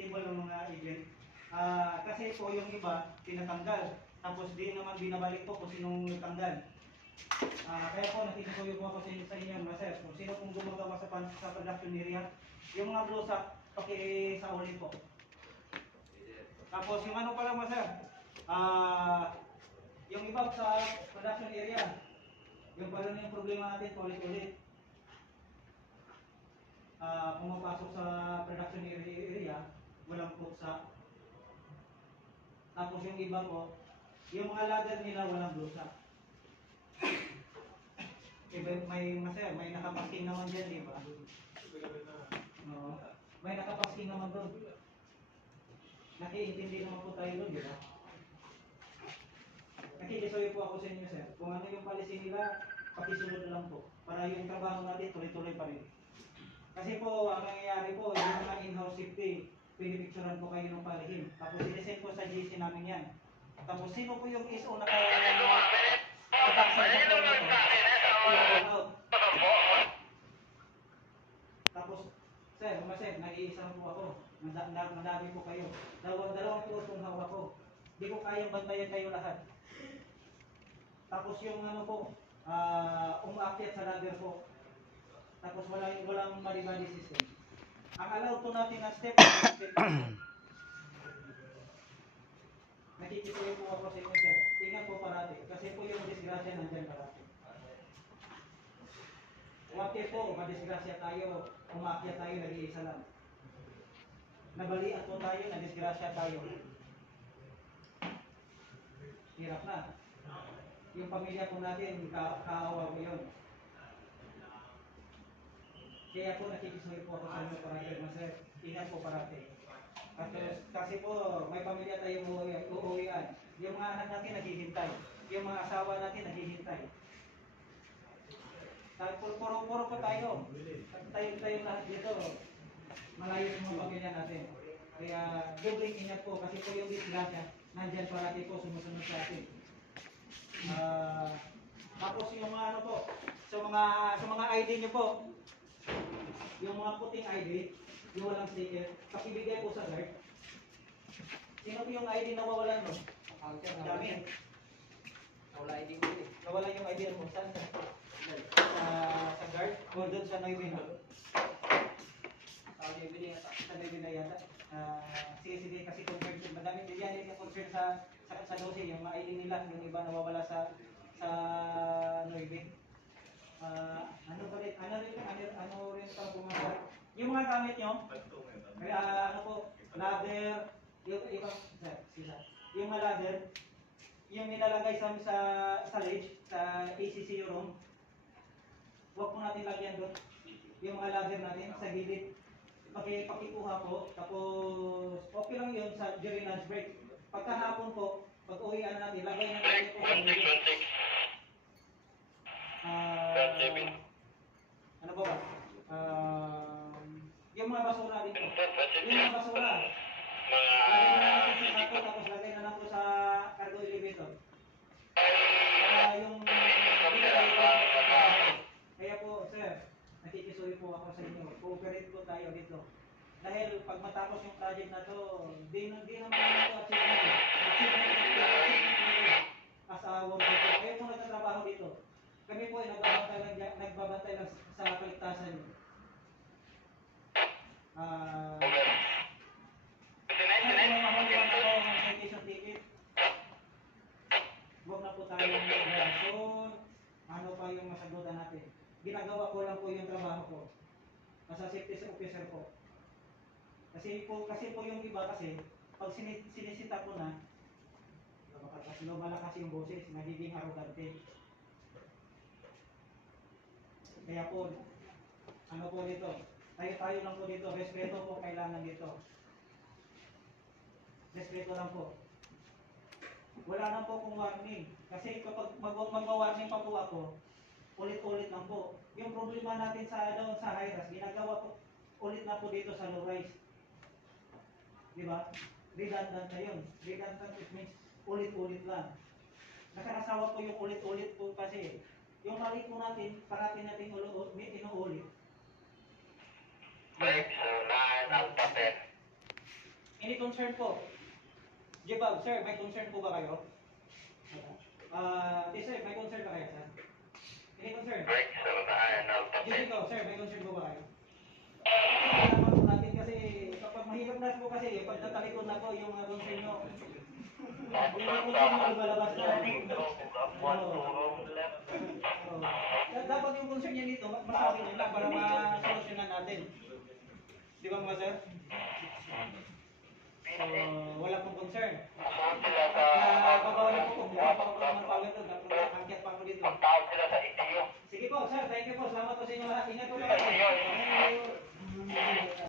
predictable ng mga agent. Kasi po yung iba, tinatanggal. Tapos di naman binabalik po kung sinong tanggal. Kaya po, nakikisuyo po ako sa inyo, sir. Kung sino pong gumagawa sa production area, yung mga blusa, sa ulit po. Tapos yung ano pala, sir, yung iba sa production area, yung pala yung problema natin, ulit-ulit. Pumapasok sa production area, walang puksa. Tapos yung iba po, yung mga ladder nila walang blusa. May nakapasking naman dyan, di ba? No. May nakapasking naman doon. Nakiintindi naman po tayo doon, di ba? Nakikisoy po ako sa inyo, sir. Kung ano yung policy nila, pakisunod lang po. Para yung trabaho natin, tuloy-tuloy pa rin. Kasi po, ang nangyayari po, yung mga in-house safety, pinipicturan po kayo ng palihim. Tapos sinesend po sa GC namin yan. Tapos sino po yung ISO na kataksan sa floor na to? Tapos, sir, nag-iisa po ako. Madami po kayo. Dalawang floor pong hawak ko. Hindi ko kayang bantayan kayo lahat. Tapos yung ano po, umaakyat sa ladder po. Tapos walang body system. Ang allowed po natin na step. Nakikisuyo po ako sa inyo, sir. Ingat po parati. Kasi po yung disgrasya nandyan parati. Wakit po, madisgrasya tayo, umaakyat tayo, nag-iisa lang. Nabalian po tayo, nadisgrasya tayo. Hirap na. Yung pamilya po natin, kaawa po yun. Kaya po nakikisuyo po ako sa inyo parati, sir. Ingat po parati. At kasi po, may pamilya tayong uuwian. Yung mga anak natin naghihintay. Yung mga asawa natin naghihintay. Puro po tayo. Tayo lahat dito. Malayo sa mga pamilya natin. Kaya dobling ingat po kasi po yung disgrasya nandyan parati po sumusunod sa atin. Tapos yung mga ano po, sa mga ID nyo po, yung mga puting ID, yung walang sticker, pakibigay po sa guard. Sino po yung ID na wawalan mo? Dami. Wala ID mo eh. Nawala yung ID mo. Saan ka? Sa guard? O doon sa Noybin? Sa Noybin na yata. Sige, kasi concern. Madami din yan yung concern sa dosi. Yung mga ID nila, yung iba nawawala sa Noybin. Ano rin pang bumasa? Yung mga gamit nyo, kaya ano po, ladder, yung mga ladder, yung nilalagay sa ledge, sa ACC room, huwag po natin lagyan doon. Yung mga ladder natin sa gilid, pakikuha po, tapos okay lang yun during lunch break. Pagkahapon po, pag uwian natin, lagay natin po sa gilid. Ano ba? Yung mga basura dito. Yung mga basura. Lagay na natin sa sako, tapos lagay na lang po sa cargo elevator. Kaya po, sir, nakikisuyo po ako sa inyo. Cooperate po tayo dito. Dahil pag matapos yung project na to, di naman ito achievement. As a worker po. Kayo po nagtatrabaho dito. Kami po ay nagbabantay lang sa kaligtasan nyo. Kung mahulihan ako ng citation ticket, huwag na po tayong mag-reason. Ano pa yung masagutan natin. Ginagawa ko lang po yung trabaho ko. As a safety officer po. Kasi po yung iba kasi, pag sinisita ko na, lumalakas yung boses, nagiging arrogante. Kaya po, ano po dito, tayo lang po dito, respeto po kailangan dito. Respeto lang po. Wala na po kung warning. Kasi kapag mag-warning pa po ako, ulit-ulit lang po. Yung problema natin sa high-rise, ginagawa po ulit na po dito sa low-rise. Diba? Redundant na yun. Redundant it means ulit-ulit lang. Nakakasawa po yung ulit-ulit po kasi yung mali po natin, parati natin inuulit. Any concern po? Jebab, sir, may concern po ba kayo? Yes sir, may concern ba kayo, sir? Any concern? Jessica, sir, may concern po ba kayo? Kailangan po natin kasi kapag mahirap na po kasi pag natalikod na po yung mga concern nyo. Yung mga concern nyo lumalabas na. Dapat yung concern niya dito, masabi nyo lang para ma-solusyonan natin. Di ba mga sir? So, wala pong concern.